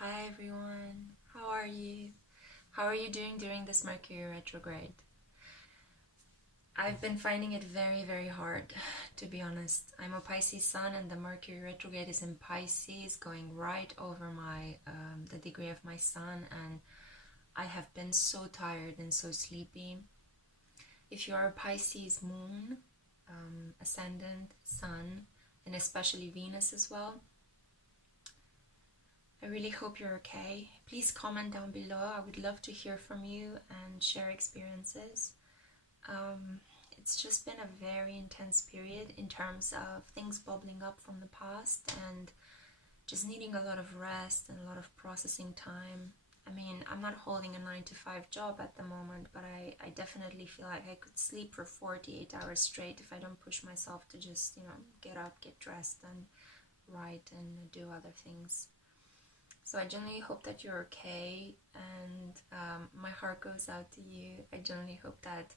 Hi everyone, how are you? How are you doing during this Mercury retrograde? I've been finding it very hard, to be honest. I'm a Pisces Sun and the Mercury retrograde is in Pisces, going right over the degree of my Sun, and I have been so tired and so sleepy. If you are a Pisces Moon, Ascendant, Sun, and especially Venus as well, I really hope you're okay. Please comment down below. I would love to hear from you and share experiences. It's just been a very intense period in terms of things bubbling up from the past and just needing a lot of rest and a lot of processing time. I mean, I'm not holding a 9-to-5 job at the moment, but I definitely feel like I could sleep for 48 hours straight if I don't push myself to just, get up, get dressed, and write and do other things. So I genuinely hope that you're okay, and my heart goes out to you. I genuinely hope that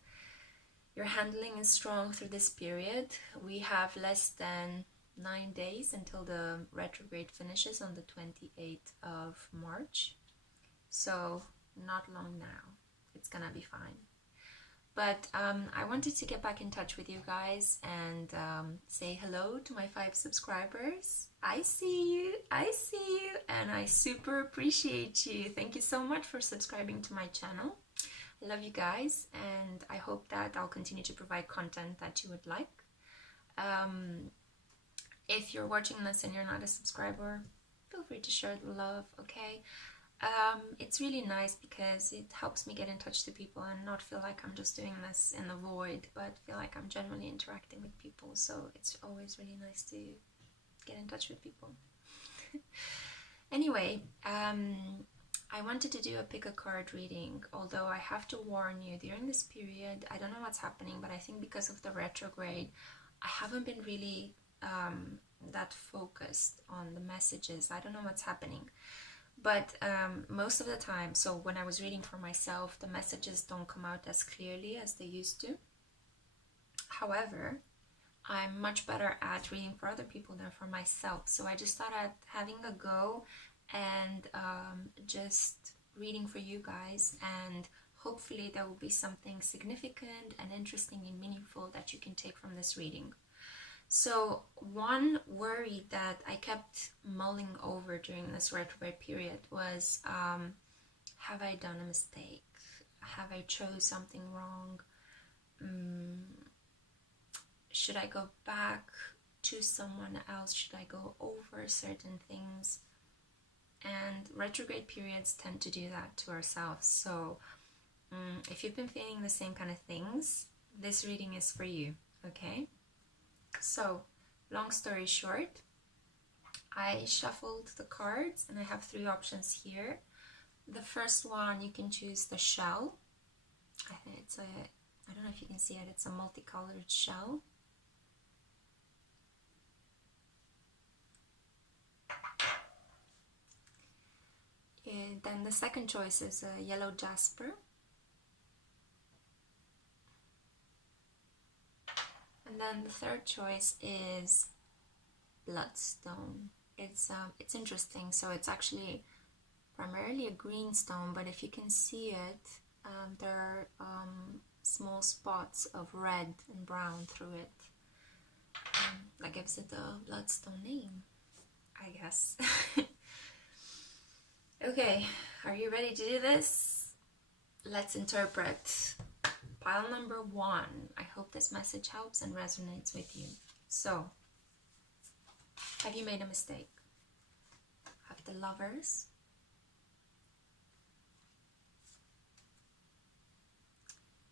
your handling is strong through this period. We have less than 9 days until the retrograde finishes on the 28th of March. So not long now. It's gonna be fine. But I wanted to get back in touch with you guys and say hello to my 5 subscribers. I see you, and I super appreciate you. Thank you so much for subscribing to my channel. I love you guys, and I hope that I'll continue to provide content that you would like. If you're watching this and you're not a subscriber, feel free to share the love, okay? It's really nice because it helps me get in touch to people and not feel like I'm just doing this in the void, but feel like I'm genuinely interacting with people. So it's always really nice to get in touch with people. Anyway, I wanted to do a pick a card reading, although I have to warn you, during this period, I don't know what's happening, but I think because of the retrograde, I haven't been really that focused on the messages. I don't know what's happening. But most of the time, so when I was reading for myself, the messages don't come out as clearly as they used to. However, I'm much better at reading for other people than for myself. So I just thought I'd having a go and just reading for you guys. And hopefully there will be something significant and interesting and meaningful that you can take from this reading. So one worry that I kept mulling over during this retrograde period was, have I done a mistake? Have I chose something wrong? Should I go back to someone else? Should I go over certain things? And retrograde periods tend to do that to ourselves. So if you've been feeling the same kind of things, this reading is for you, okay? So, long story short, I shuffled the cards and I have 3 options here. The first one, you can choose the shell. I think it's I don't know if you can see it, it's a multicolored shell. And then the second choice is a yellow jasper. And then the third choice is bloodstone. It's interesting. So it's actually primarily a green stone, but if you can see it, there are small spots of red and brown through it. That gives it the bloodstone name, I guess. Okay, are you ready to do this? Let's interpret. Pile number 1. I hope this message helps and resonates with you. So, have you made a mistake? Have the Lovers,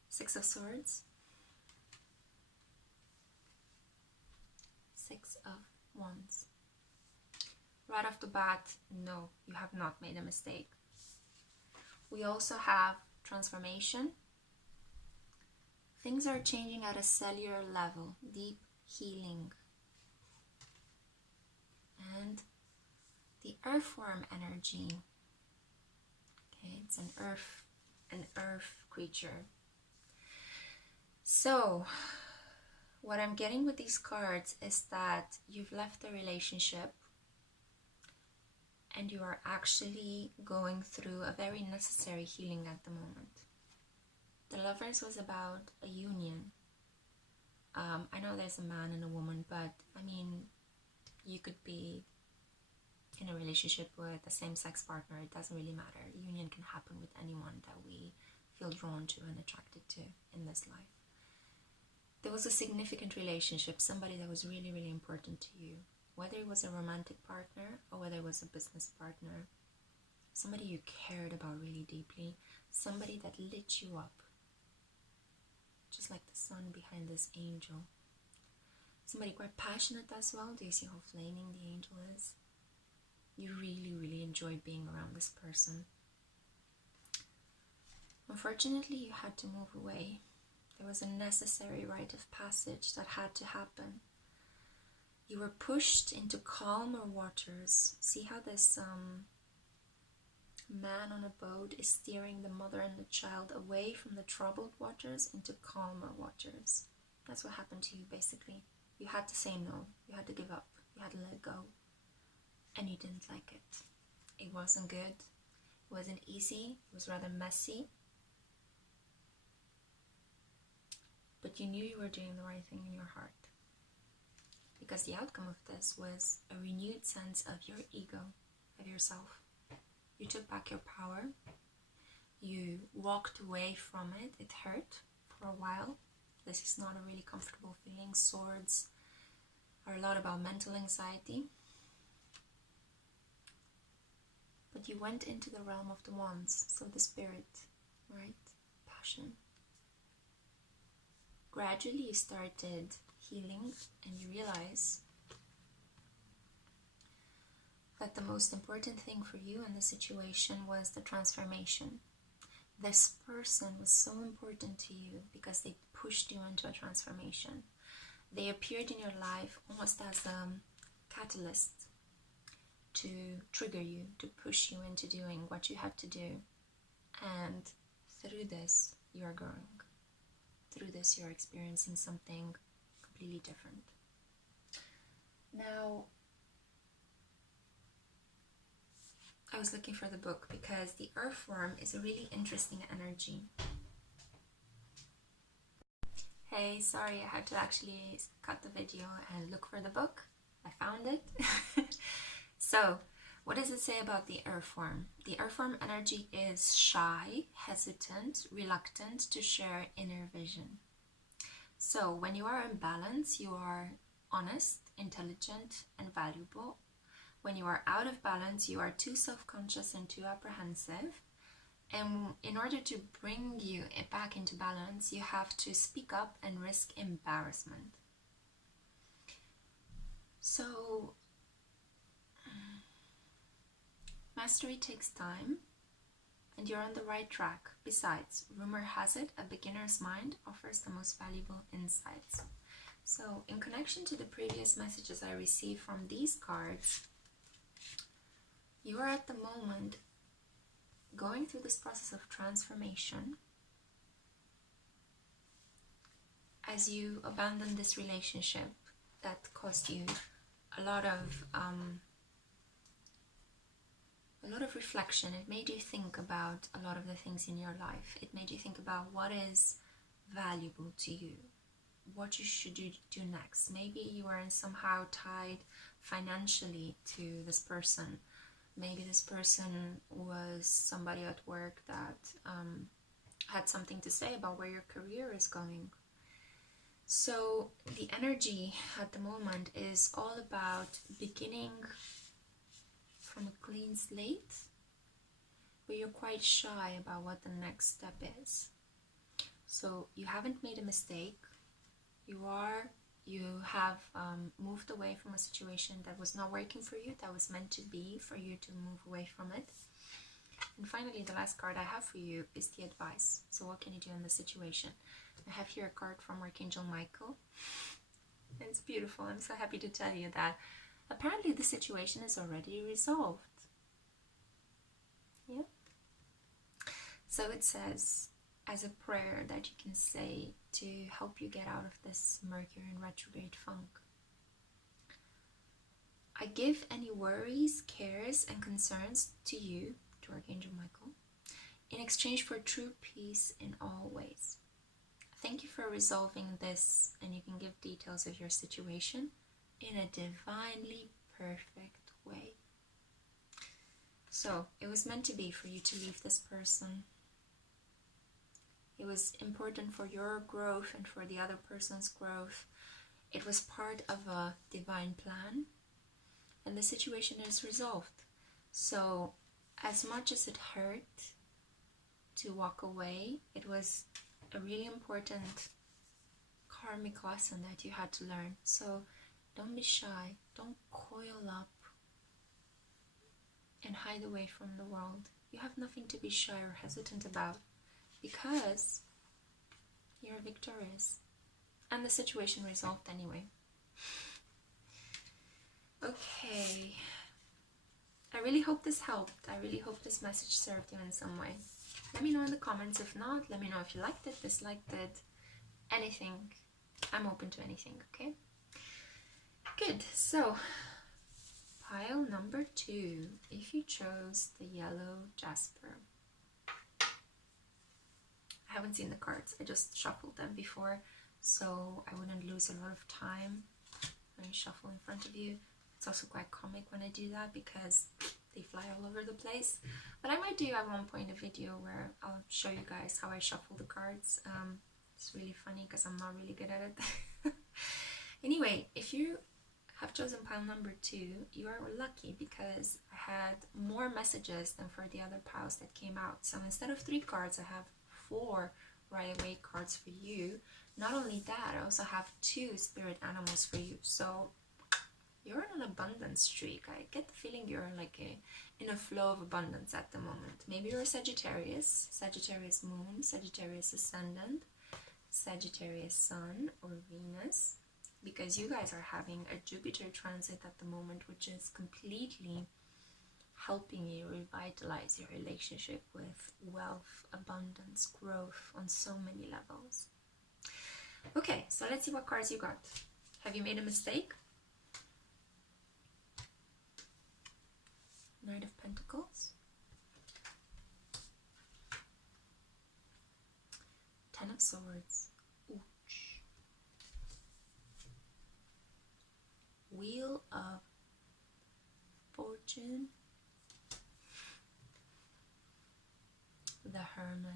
Six of Swords, Six of Wands. Right off the bat, no, you have not made a mistake. We also have transformation. Things are changing at a cellular level, deep healing. And the earthworm energy. Okay, it's an earth creature. So, what I'm getting with these cards is that you've left a relationship and you are actually going through a very necessary healing at the moment. The Lovers was about a union. I know there's a man and a woman, but I mean, you could be in a relationship with a same-sex partner. It doesn't really matter. Union can happen with anyone that we feel drawn to and attracted to in this life. There was a significant relationship, somebody that was really, really important to you, whether it was a romantic partner or whether it was a business partner, somebody you cared about really deeply, somebody that lit you up, just like the sun behind this angel. Somebody quite passionate as well. Do you see how flaming the angel is? You really, really enjoy being around this person. Unfortunately, you had to move away. There was a necessary rite of passage that had to happen. You were pushed into calmer waters. See how this man on a boat is steering the mother and the child away from the troubled waters into calmer waters. That's what happened to you, basically. You had to say no. You had to give up. You had to let go. And you didn't like it. It wasn't good. It wasn't easy. It was rather messy. But you knew you were doing the right thing in your heart. Because the outcome of this was a renewed sense of your ego, of yourself. You took back your power. You walked away from it. It hurt for a while. This is not a really comfortable feeling. Swords are a lot about mental anxiety. But you went into the realm of the wands, so the spirit, right? Passion. Gradually you started healing and you realize that the most important thing for you in the situation was the transformation. This person was so important to you because they pushed you into a transformation. They appeared in your life almost as a catalyst to trigger you, to push you into doing what you had to do. And through this, you are growing. Through this, you're experiencing something completely different. Now, I was looking for the book because the earthworm is a really interesting energy. Hey, sorry, I had to actually cut the video and look for the book. I found it. So, what does it say about the earthworm? The earthworm energy is shy, hesitant, reluctant to share inner vision. So, when you are in balance, you are honest, intelligent, and valuable. When you are out of balance, you are too self-conscious and too apprehensive. And in order to bring you back into balance, you have to speak up and risk embarrassment. So, mastery takes time, and you're on the right track. Besides, rumor has it, a beginner's mind offers the most valuable insights. So, in connection to the previous messages I received from these cards, you are at the moment going through this process of transformation as you abandon this relationship that caused you a lot of reflection. It made you think about a lot of the things in your life. It made you think about what is valuable to you, what you should do next. Maybe you are somehow tied financially to this person. Maybe this person was somebody at work that had something to say about where your career is going. So the energy at the moment is all about beginning from a clean slate, but you're quite shy about what the next step is. So you haven't made a mistake. You have moved away from a situation that was not working for you, that was meant to be for you to move away from it. And finally, the last card I have for you is the advice. So what can you do in this situation? I have here a card from Archangel Michael. It's beautiful. I'm so happy to tell you that apparently the situation is already resolved. Yeah. So it says, as a prayer that you can say to help you get out of this Mercury and retrograde funk, I give any worries, cares, and concerns to you, to Archangel Michael, in exchange for true peace in all ways. Thank you for resolving this, and you can give details of your situation in a divinely perfect way. So, it was meant to be for you to leave this person. It was important for your growth and for the other person's growth. It was part of a divine plan, and the situation is resolved. So, as much as it hurt to walk away, it was a really important karmic lesson that you had to learn. So, don't be shy. Don't coil up and hide away from the world. You have nothing to be shy or hesitant about, because you're victorious and the situation resolved anyway. Okay, I really hope this helped. I really hope this message served you in some way. Let me know in the comments. If not, let me know if you liked it, disliked it, anything. I'm open to anything, okay? Good. So pile number 2, if you chose the yellow jasper. I haven't seen the cards, I just shuffled them before, so I wouldn't lose a lot of time when I shuffle in front of you. It's also quite comic when I do that because they fly all over the place. But I might do at one point a video where I'll show you guys how I shuffle the cards. It's really funny because I'm not really good at it. Anyway, if you have chosen pile number 2, you are lucky because I had more messages than for the other piles that came out. So instead of 3 cards, I have 4 Rider-Waite cards for you. Not only that, I also have 2 spirit animals for you. So you're on an abundance streak. I get the feeling you're like in a flow of abundance at the moment. Maybe you're a Sagittarius, Sagittarius Moon, Sagittarius Ascendant, Sagittarius Sun, or Venus, because you guys are having a Jupiter transit at the moment, which is completely helping you revitalize your relationship with wealth, abundance, growth on so many levels. Okay, so let's see what cards you got. Have you made a mistake? Knight of Pentacles, 10 of Swords, ouch. Wheel of Fortune, the Hermit,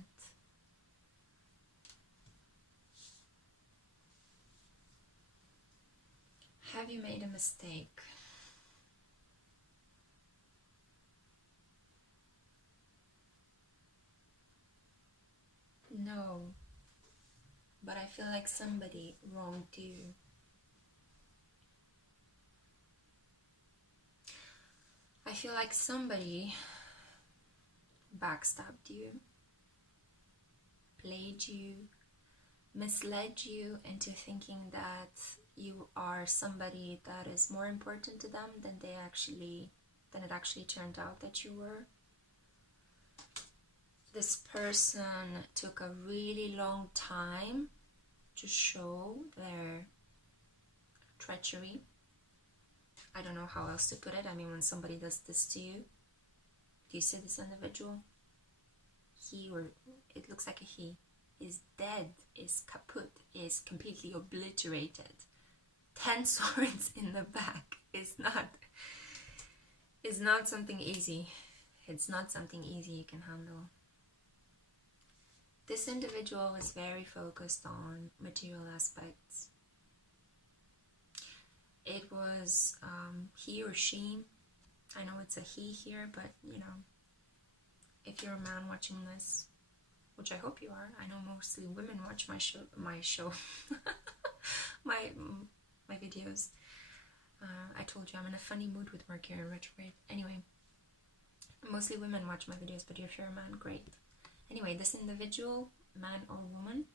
have you made a mistake? No, but I feel like somebody wronged you. I feel like somebody backstabbed you, played you, misled you into thinking that you are somebody that is more important to them than it actually turned out that you were. This person took a really long time to show their treachery. I don't know how else to put it. I mean, when somebody does this to you, do you see this individual? He, or it looks like a he, is dead, is kaput, is completely obliterated. 10 swords in the back is not something easy. It's not something easy you can handle. This individual was very focused on material aspects. It was he or she. I know it's a he here, but you know, if you're a man watching this, which I hope you are, I know mostly women watch my show, my videos. I told you I'm in a funny mood with Mercury in retrograde. Anyway, mostly women watch my videos, but if you're a man, great. Anyway, this individual, man or woman,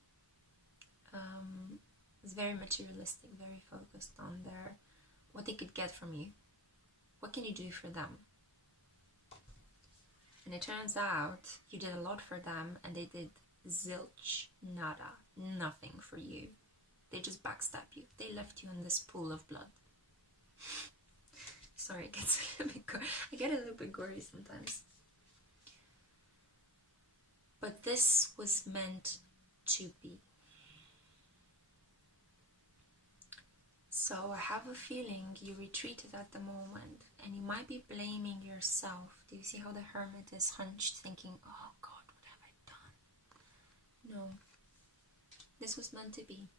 is very materialistic, very focused on what they could get from you. What can you do for them? And it turns out you did a lot for them and they did zilch, nada, nothing for you. They just backstabbed you. They left you in this pool of blood. Sorry, it gets a little bit I get a little bit gory sometimes. But this was meant to be. So I have a feeling you retreated at the moment, and you might be blaming yourself. Do you see how the Hermit is hunched, thinking, oh God, what have I done? No. This was meant to be.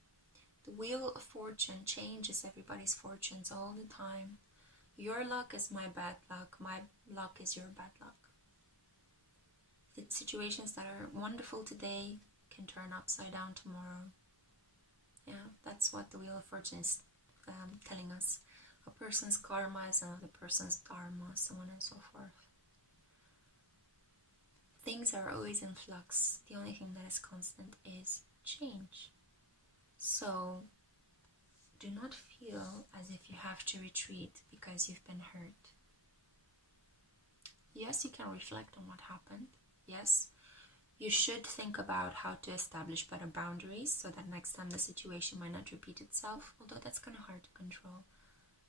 The Wheel of Fortune changes everybody's fortunes all the time. Your luck is my bad luck. My luck is your bad luck. The situations that are wonderful today can turn upside down tomorrow. Yeah, that's what the Wheel of Fortune is telling us. A person's karma is another person's dharma, so on and so forth. Things are always in flux. The only thing that is constant is change. So do not feel as if you have to retreat because you've been hurt. Yes, you can reflect on what happened. Yes, you should think about how to establish better boundaries so that next time the situation might not repeat itself, although that's kind of hard to control.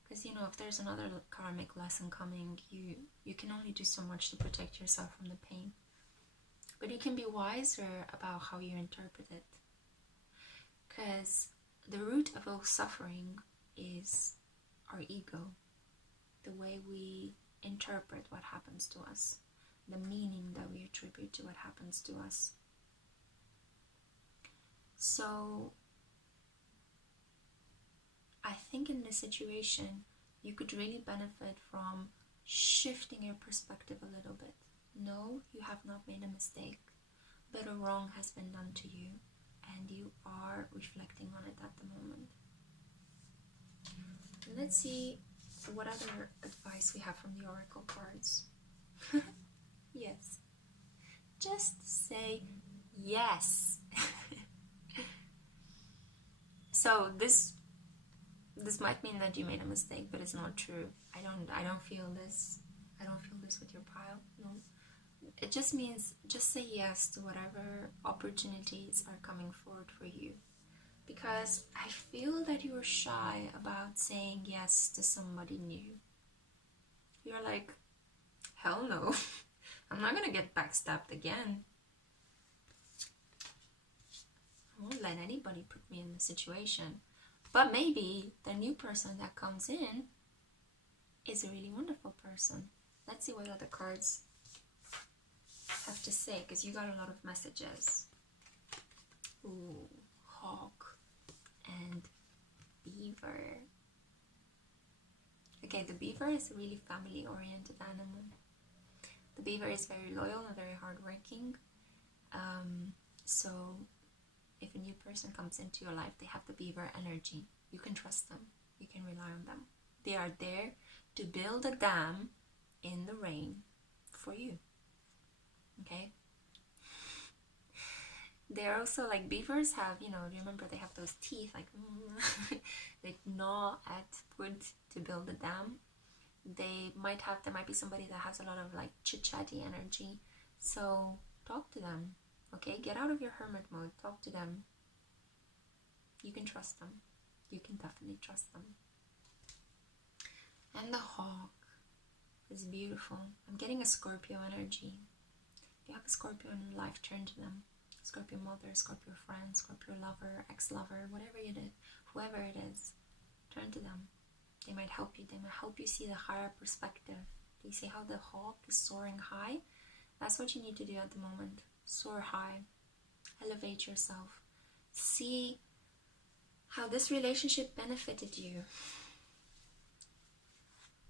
Because, you know, if there's another karmic lesson coming, you can only do so much to protect yourself from the pain. But you can be wiser about how you interpret it. Because the root of all suffering is our ego. The way we interpret what happens to us. The meaning that we attribute to what happens to us. So I think in this situation you could really benefit from shifting your perspective a little bit. No, you have not made a mistake, but a wrong has been done to you, and you are reflecting on it at the moment. Let's see what other advice we have from the Oracle cards. Yes. Just say yes. So this might mean that you made a mistake, but it's not true. I don't feel this. I don't feel this with your pile. No. It just means just say yes to whatever opportunities are coming forward for you. Because I feel that you're shy about saying yes to somebody new. You're like, hell no. I'm not gonna get backstabbed again. I won't let anybody put me in the situation. But maybe the new person that comes in is a really wonderful person. Let's see what other cards have to say, because you got a lot of messages. Ooh, hawk and beaver. Okay, the beaver is a really family-oriented animal. The beaver is very loyal and very hardworking. So if a new person comes into your life, they have the beaver energy. You can trust them. You can rely on them. They are there to build a dam in the rain for you. Okay? They're also like, beavers have, you know, do you remember they have those teeth, like, they gnaw at wood to build a dam. There might be somebody that has a lot of like chit-chatty energy. So talk to them. Okay, get out of your hermit mode. Talk to them. You can trust them. You can definitely trust them. And the hawk is beautiful. I'm getting a Scorpio energy. If you have a Scorpio in your life, turn to them. Scorpio mother, Scorpio friend, Scorpio lover, ex-lover, whatever it is, whoever it is, turn to them. They might help you. They might help you see the higher perspective. Do you see how the hawk is soaring high? That's what you need to do at the moment. Soar high. Elevate yourself. See how this relationship benefited you.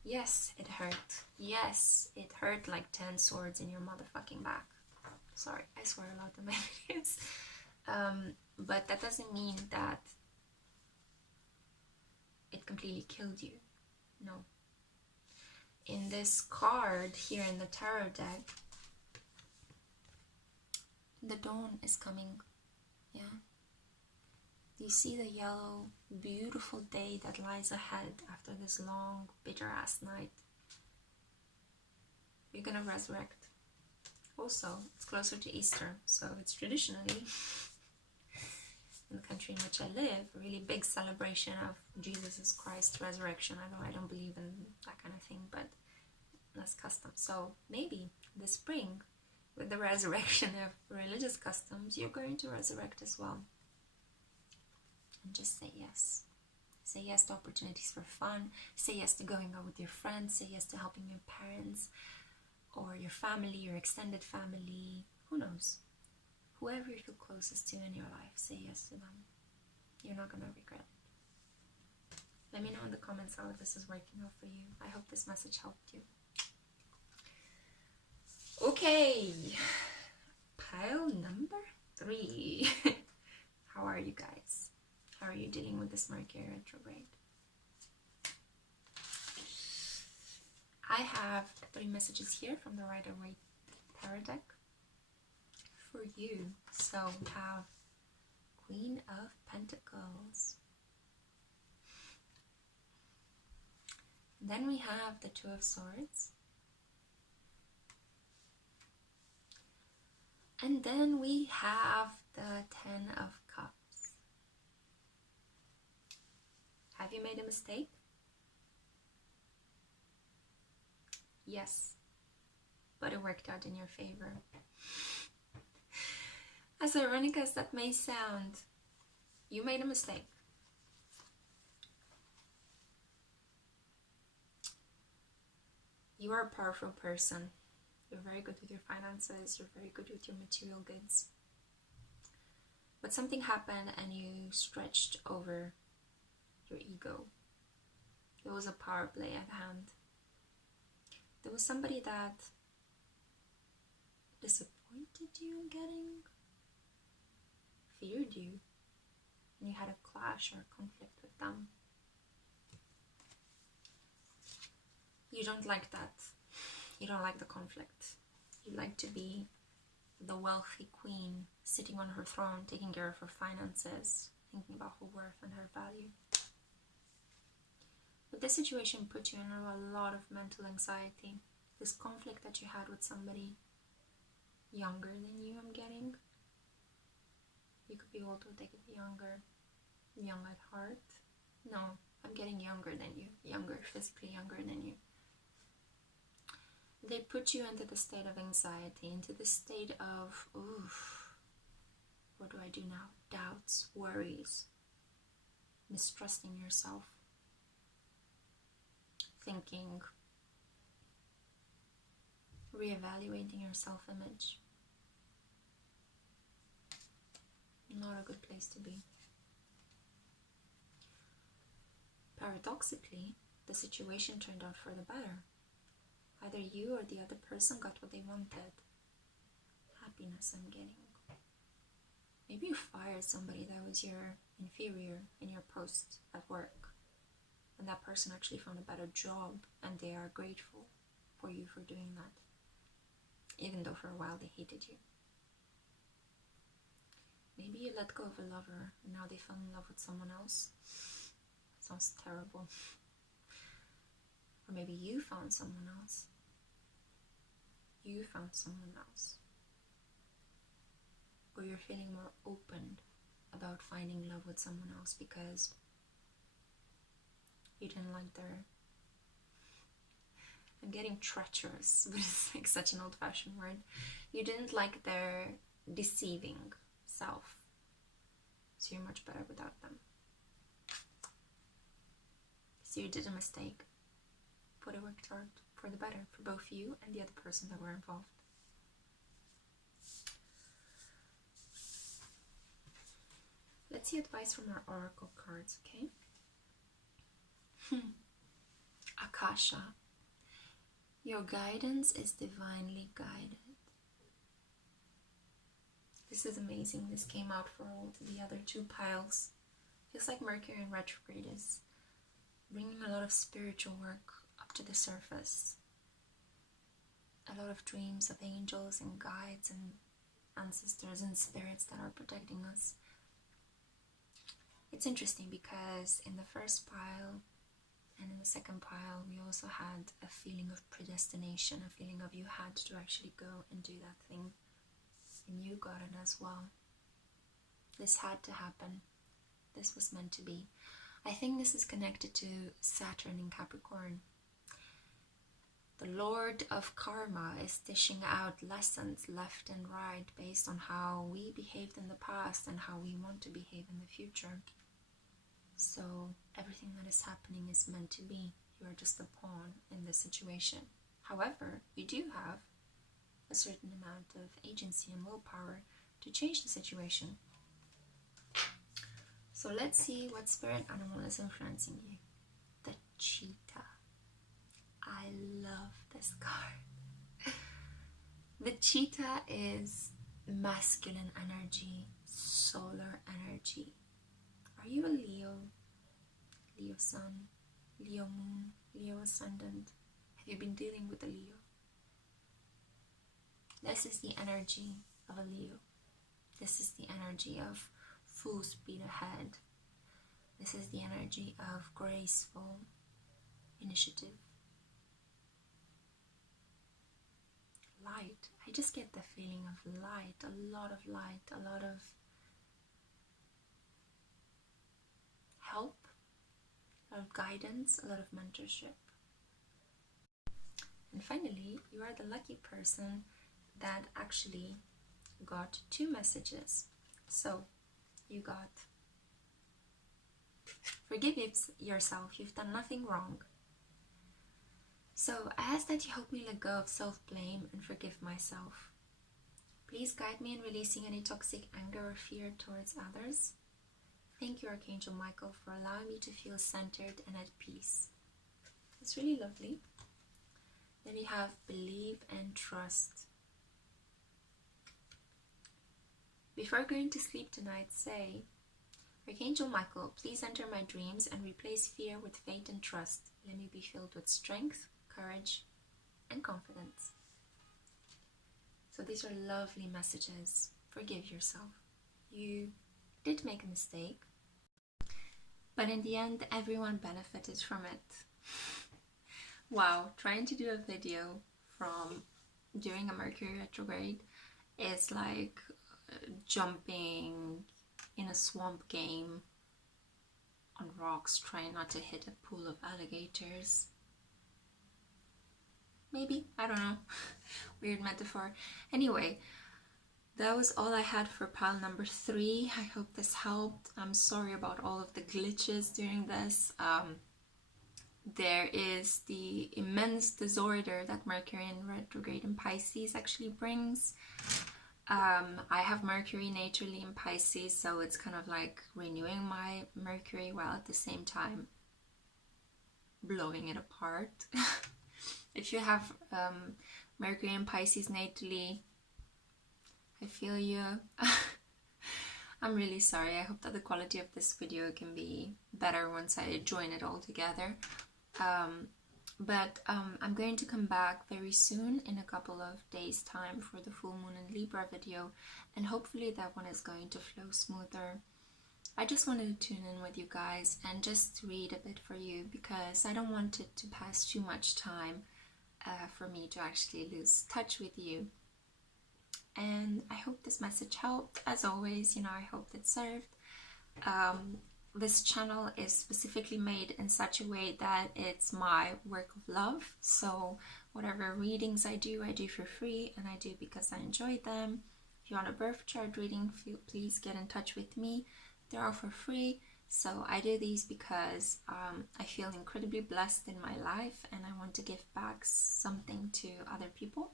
Yes, it hurt. Yes, it hurt like 10 swords in your motherfucking back. Sorry, I swear a lot in my videos. But that doesn't mean that it completely killed you. No. In this card here in the tarot deck, the dawn is coming. Yeah. You see the yellow, beautiful day that lies ahead after this long, bitter-ass night. You're gonna resurrect. Also, it's closer to Easter, so it's traditionally in the country in which I live, a really big celebration of Jesus Christ's resurrection. I don't believe in that kind of thing, but that's custom. So maybe this spring, with the resurrection of religious customs, you're going to resurrect as well. And just say yes. Say yes to opportunities for fun. Say yes to going out with your friends. Say yes to helping your parents or your family, your extended family. Who knows? Whoever you feel closest to in your life, say yes to them. You're not going to regret it. Let me know in the comments how this is working out for you. I hope this message helped you. Okay, pile number 3. How are you guys? How are you dealing with this Mercury retrograde? I have 3 messages here from the Rider-Waite Tarot deck for you. So we have Queen of Pentacles. Then we have the 2 of Swords. And then we have the 10 of Cups. Have you made a mistake? Yes, but it worked out in your favor. As ironic as that may sound, you made a mistake. You are a powerful person. You're very good with your finances, you're very good with your material goods. But something happened and you stretched over your ego. There was a power play at hand. There was somebody that disappointed you in getting, feared you, and you had a clash or a conflict with them. You don't like that. You don't like the conflict. You like to be the wealthy queen sitting on her throne, taking care of her finances, thinking about her worth and her value. But this situation put you under a lot of mental anxiety. This conflict that you had with somebody younger than you, I'm getting. You could be older, they could be younger. Young at heart. No, I'm getting younger than you. Younger, physically younger than you. They put you into the state of anxiety, into the state of, oof, what do I do now? Doubts, worries, mistrusting yourself, thinking, reevaluating your self-image. Not a good place to be. Paradoxically, the situation turned out for the better. Either you or the other person got what they wanted. Happiness, I'm getting. Maybe you fired somebody that was your inferior in your post at work, and that person actually found a better job, and they are grateful for you for doing that, even though for a while they hated you. Maybe you let go of a lover, and now they fell in love with someone else. Sounds terrible. Or maybe you found someone else. You found someone else. Or you're feeling more open about finding love with someone else because you didn't like their... I'm getting treacherous, but it's like such an old-fashioned word. You didn't like their deceiving self. So you're much better without them. So you did a mistake, but it worked out for the better for both you and the other person that were involved. Let's see advice from our oracle cards, okay? Akasha. Your guidance is divinely guided. This is amazing. This came out for all the other 2 piles. Feels like Mercury in retrograde is bringing a lot of spiritual work up to the surface. A lot of dreams of angels and guides and ancestors and spirits that are protecting us. It's interesting because in the first pile and in the second pile we also had a feeling of predestination, a feeling of you had to actually go and do that thing, and you got it as well. This had to happen. This was meant to be. I think this is connected to Saturn in Capricorn. The Lord of Karma is dishing out lessons left and right based on how we behaved in the past and how we want to behave in the future. So everything that is happening is meant to be. You are just a pawn in this situation. However, you do have a certain amount of agency and willpower to change the situation. So let's see what spirit animal is influencing you. The cheetah. I love this card. The cheetah is masculine energy, solar energy. Are you a Leo? Leo sun, Leo moon, Leo ascendant? Have you been dealing with a Leo? This is the energy of a Leo. This is the energy of full speed ahead. This is the energy of graceful initiative. Light. I just get the feeling of light, a lot of light, a lot of help, a lot of guidance, a lot of mentorship. And finally, you are the lucky person that actually got 2 messages. So you got, forgive yourself, you've done nothing wrong. So I ask that you help me let go of self-blame and forgive myself. Please guide me in releasing any toxic anger or fear towards others. Thank you, Archangel Michael, for allowing me to feel centered and at peace. It's really lovely. Then we have believe and trust. Before going to sleep tonight, say, Archangel Michael, please enter my dreams and replace fear with faith and trust. Let me be filled with strength, courage, and confidence. So these are lovely messages. Forgive yourself. You did make a mistake, but in the end, everyone benefited from it. Wow, trying to do a video from during a Mercury retrograde is like jumping in a swamp game on rocks, trying not to hit a pool of alligators. Maybe, I don't know. Weird metaphor. Anyway, that was all I had for pile number 3. I hope this helped. I'm sorry about all of the glitches during this. There is the immense disorder that Mercury in retrograde in Pisces actually brings. I have Mercury naturally in Pisces, so it's kind of like renewing my Mercury while at the same time blowing it apart. If you have Mercury in Pisces natally, I feel you. I'm really sorry. I hope that the quality of this video can be better once I join it all together. But I'm going to come back very soon in a couple of days time for the full moon in Libra video, and hopefully that one is going to flow smoother. I just wanted to tune in with you guys and just read a bit for you, because I don't want it to pass too much time for me to actually lose touch with you. And I hope this message helped. As always, you know, I hope it served. This channel is specifically made in such a way that it's my work of love. So whatever readings I do for free, and I do because I enjoy them. If you want a birth chart reading, please get in touch with me. They're all for free. So I do these because I feel incredibly blessed in my life, and I want to give back something to other people.